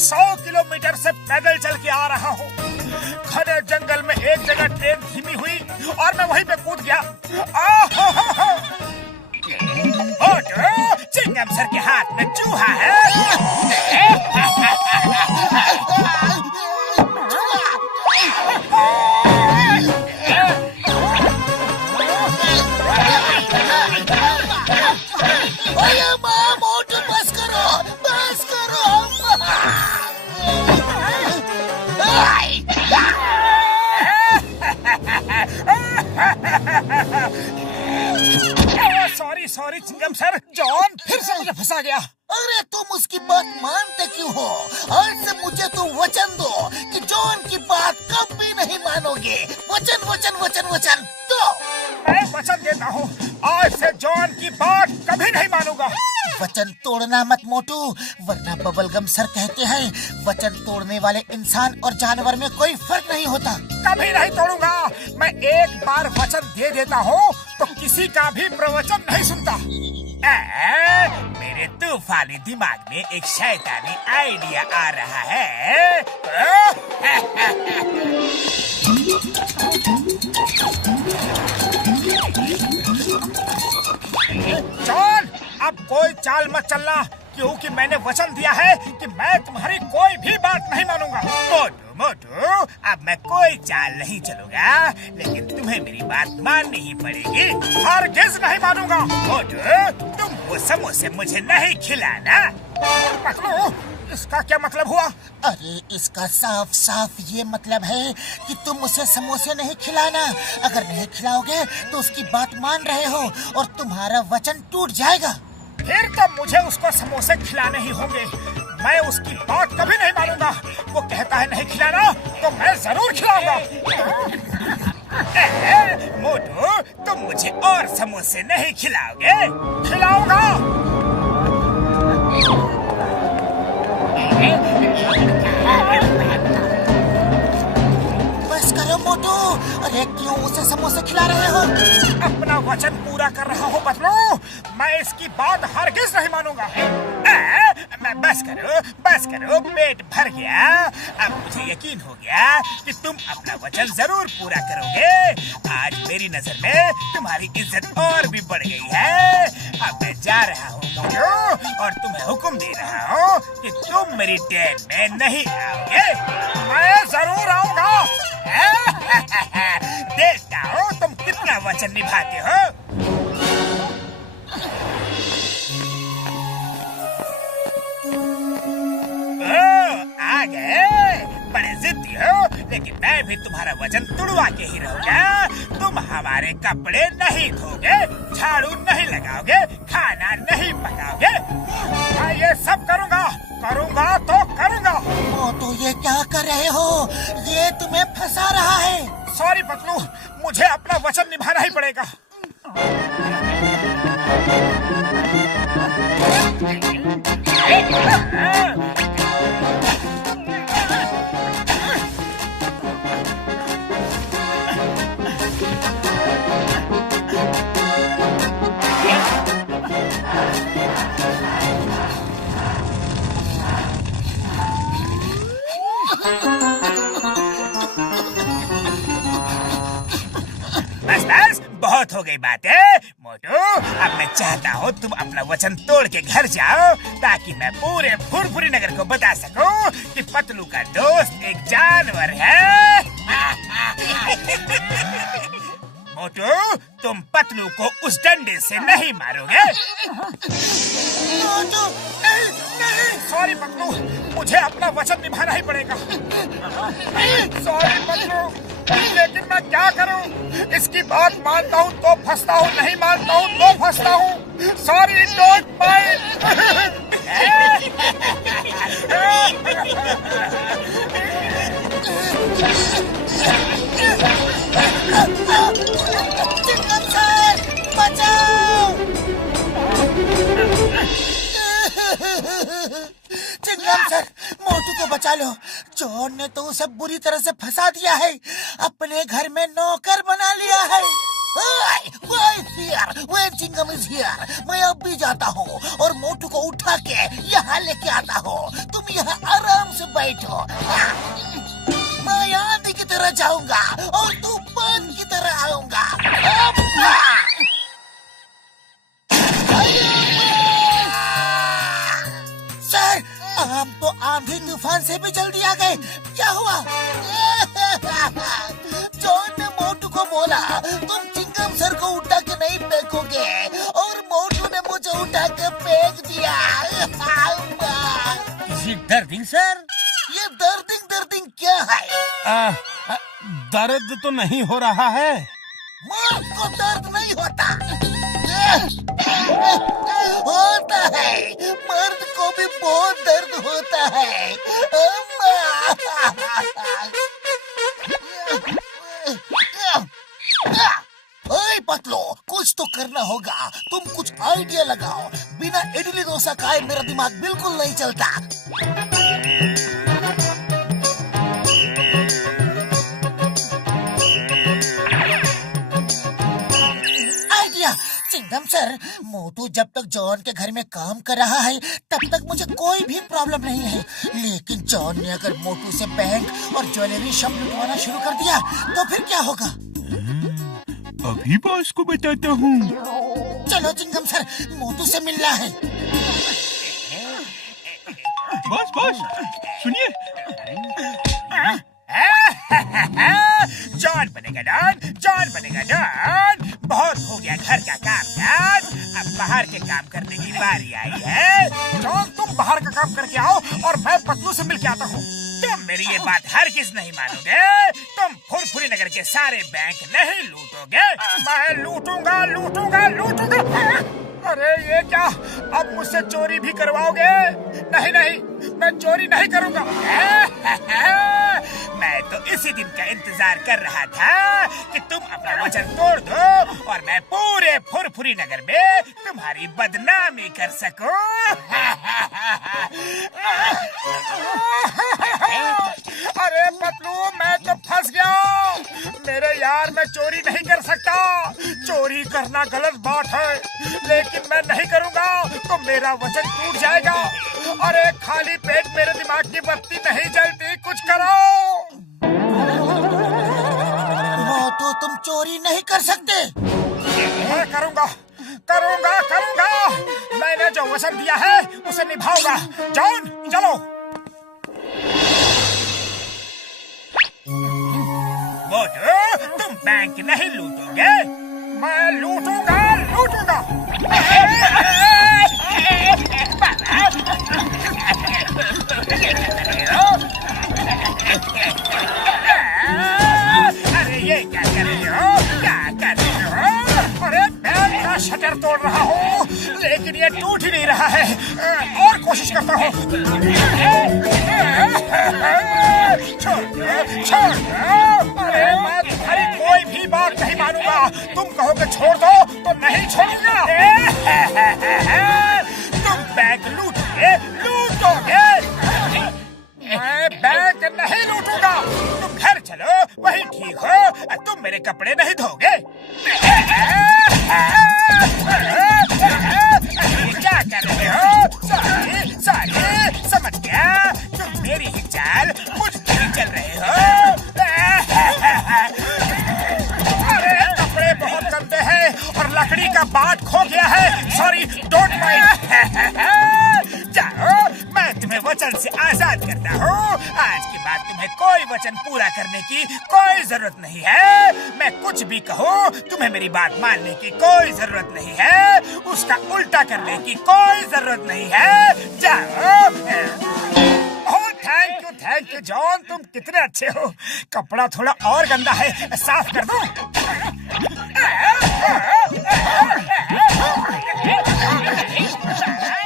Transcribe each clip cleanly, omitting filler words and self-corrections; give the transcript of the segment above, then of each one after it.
100 kilometre से पैदल चल के आ रहा हूँ। घने जंगल में एक जगह ट्रेन धीमी हुई और मैं वहीं पे कूद गया। चिंगम सर के हाथ में चूहा है। मोटू बस करो, बस करो। सॉरी चिंगम सर, जॉन फिर से मुझे फंसा गया। अरे तुम उसकी बात मानते क्यों हो? आज से मुझे तुम वचन दो कि जॉन की बात कभी नहीं मानोगे। वचन वचन वचन वचन दो। मैं वचन देता हूँ, आज से जॉन की बात कभी नहीं मानूंगा। वचन तोड़ना मत मोटू, वरना बबलगम सर कहते हैं वचन तोड़ने वाले इंसान और जानवर में कोई फर्क नहीं होता। कभी नहीं तोड़ूंगा। मैं एक बार वचन दे देता हूँ तो किसी का भी प्रवचन नहीं सुनता। मेरे तूफानी दिमाग में एक शैतानी आइडिया आ रहा है। जॉन, अब कोई चाल मत चलना, क्योंकि मैंने वचन दिया है कि मैं तुम्हारी कोई भी बात नहीं मानूंगा। मोटू मोटू, अब मैं कोई चाल नहीं चलूंगा, लेकिन तुम्हें मेरी बात माननी ही पड़ेगी। हरगिज़ नहीं मानूंगा। मोटू, तुम वो समोसे मुझे नहीं खिलाना। पकड़ो, इसका क्या मतलब हुआ? अरे इसका साफ साफ ये मतलब है कि तुम उसे समोसे नहीं खिलाना। अगर नहीं खिलाओगे तो उसकी बात मान रहे हो और तुम्हारा वचन टूट जाएगा। फिर तो मुझे उसको समोसे खिलाने ही होंगे। मैं उसकी बात कभी नहीं मानूंगा। वो कहता है नहीं खिलाना तो मैं जरूर खिलाऊंगा। मोटू, तुम मुझे और समोसे नहीं खिलाओगे? खिलाऊंगा। बस करो मोटू, अरे क्यों उसे समोसे खिला रहे हो? अपना वचन पूरा कर रहा हूँ बदलू। मैं इसकी बात हरगिज़ नहीं मानूंगा। मैं बस करो, पेट भर गया। अब मुझे यकीन हो गया कि तुम अपना वचन जरूर पूरा करोगे। आज मेरी नजर में तुम्हारी इज्जत और भी बढ़ गई है। अब मैं जा रहा हूँ मोटू, और तुम्हें हुक्म दे रहा हूँ कि तुम मेरी ट्रेन में नहीं आओगे। मैं जरूर आऊंगा। देखता हूँ तुम कितना वचन निभाते हो। आ गए। बड़े जिद्दी हो, लेकिन मैं भी तुम्हारा वचन तुड़वा के ही रहूंगा। तुम हमारे कपड़े नहीं धोगे, झाड़ू नहीं लगाओगे, खाना नहीं पकाओगे। मैं ये सब करूंगा तो करूंगा। मोटू ये क्या कर रहे हो? ये तुम्हें फंसा रहा है। सॉरी पतलू, मुझे अपना वचन निभाना ही पड़ेगा। बस बहुत हो गई बातें। मोटू, अब मैं चाहता हूँ तुम अपना वचन तोड़ के घर जाओ, ताकि मैं पूरे फुरफुरी नगर को बता सकूं कि पतलू का दोस्त एक जानवर है। मोटू, तुम पतलू को उस डंडे से नहीं मारोगे। मोटू, नहीं। सॉरी पतलू, मुझे अपना वचन निभाना ही पड़ेगा। सॉरी पतलू, लेकिन मैं क्या करूं? इसकी बात मानता हूं तो फंसता हूं, नहीं मानता हूं तो फंसता हूं। Sorry, don't mind. चिंगम सर, बचाओ! चिंगम सर, मोटू को बचा लो। चोर ने तो उसे बुरी तरह से फंसा दिया है, अपने घर में नौकर बना लिया है। Chingam is here। मैं अब भी जाता हूँ और मोटू को उठा के यहाँ लेके आता हूँ। तुम यहाँ आराम बैठो। मैं आंधी की तरह जाऊंगा और तूफान की तरह आऊंगा। सर, आप तो आंधी तूफान से भी जल्दी आ गए। क्या हुआ? जॉन ने मोटू को बोला तुम चिंगम सर को उठा के नहीं फेंकोगे, और मोटू ने मुझे उठा के फेंक दिया। ये दर्दिंग सर? ये दर्दिंग क्या है? दर्द तो नहीं हो रहा है। मर्द को दर्द नहीं होता। होता है, मर्द को भी बहुत दर्द होता है। ओए पतलो, कुछ तो करना होगा। तुम कुछ आइडिया लगाओ। बिना इडली डोसा खाए मेरा दिमाग बिल्कुल नहीं चलता। चिंगम सर, मोटू जब तक जॉन के घर में काम कर रहा है तब तक मुझे कोई भी प्रॉब्लम नहीं है, लेकिन जॉन ने अगर मोटू से बैंक और ज्वेलरी शॉप लुटवाना शुरू कर दिया तो फिर क्या होगा? अभी बॉस को बताता हूँ। चलो चिंगम सर, मोटू से मिलना है। बॉस सुनिए। जॉन बनेगा डॉन। बहुत हो गया घर का काम काज, अब बाहर के काम करने की बारी आई है। जॉन, तुम बाहर का काम करके आओ और मैं पतलू से मिल के आता हूँ। तुम मेरी ये बात हरगिज नहीं मानोगे। तुम फुरफुरी नगर के सारे बैंक नहीं लूटोगे। मैं लूटूंगा। अरे ये क्या, अब मुझसे चोरी भी करवाओगे? नहीं, मैं चोरी नहीं करूंगा। मैं तो इसी दिन का इंतजार कर रहा था कि तुम अपना वचन तोड़ दो और मैं पूरे फुरफुरी नगर में तुम्हारी बदनामी कर सकूं। अरे पतलू, मैं तो फंस गया। मेरे यार, मैं चोरी नहीं कर सकता। चोरी करना गलत बात है, लेकिन मैं नहीं करूंगा तो मेरा वचन टूट जाएगा। अरे खाली पेट मेरे दिमाग की बत्ती नहीं जलती, कुछ करो। वो तो तुम चोरी नहीं कर सकते। मैं करूंगा। मैंने जो वचन दिया है उसे निभाऊंगा। जॉन, चलो। मोटू, तुम बैंक नहीं लूटोगे। मैं लूटूंगा। अरे ये क्या कर रही हो? अरे बैंक का शटर तोड़ रहा हूँ, लेकिन ये टूट ही नहीं रहा है। और कोशिश करता हूँ। छोड़। अरे मैं तुम्हारी कोई भी बात नहीं मानूंगा। तुम कहोगे छोड़ दो तो नहीं छोड़ूंगा। तुम बैंक लूटोगे। मैं बैंक नहीं लूटूंगा। तुम घर चलो, वही ठीक हो। तुम मेरे कपड़े नहीं धोगे। क्या कर रहे हो? सॉरी, समझ गया। तुम मेरी ही चाल मुझ पर ही चल रहे हो। अरे कपड़े बहुत गंदे हैं और लकड़ी का बाट खो गया है। Sorry, don't mind. जाओ, मैं तुम्हें वचन से आजाद करता हूँ। आज के बाद तुम्हें कोई वचन पूरा करने की कोई जरूरत नहीं है। मैं कुछ भी कहूँ, तुम्हें मेरी बात मानने की कोई जरूरत नहीं है। उसका उल्टा करने की कोई जरूरत नहीं है। जाओ। थैंक यू जॉन, तुम कितने अच्छे हो। कपड़ा थोड़ा और गंदा है, साफ कर दो।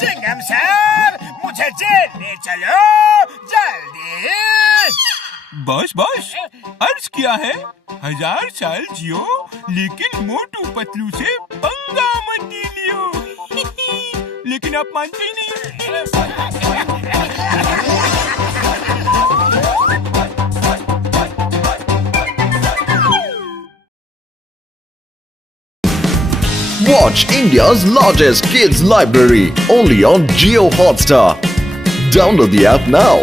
चिंगम सर, मुझे जेल ले चलो जल्दी। बॉस, अर्ज किया है 1000 साल जियो, लेकिन मोटू पतलू से पंगा मत लियो। लेकिन आप मानते ही नहीं। Watch India's largest kids library only on Jio Hotstar. Download the app now.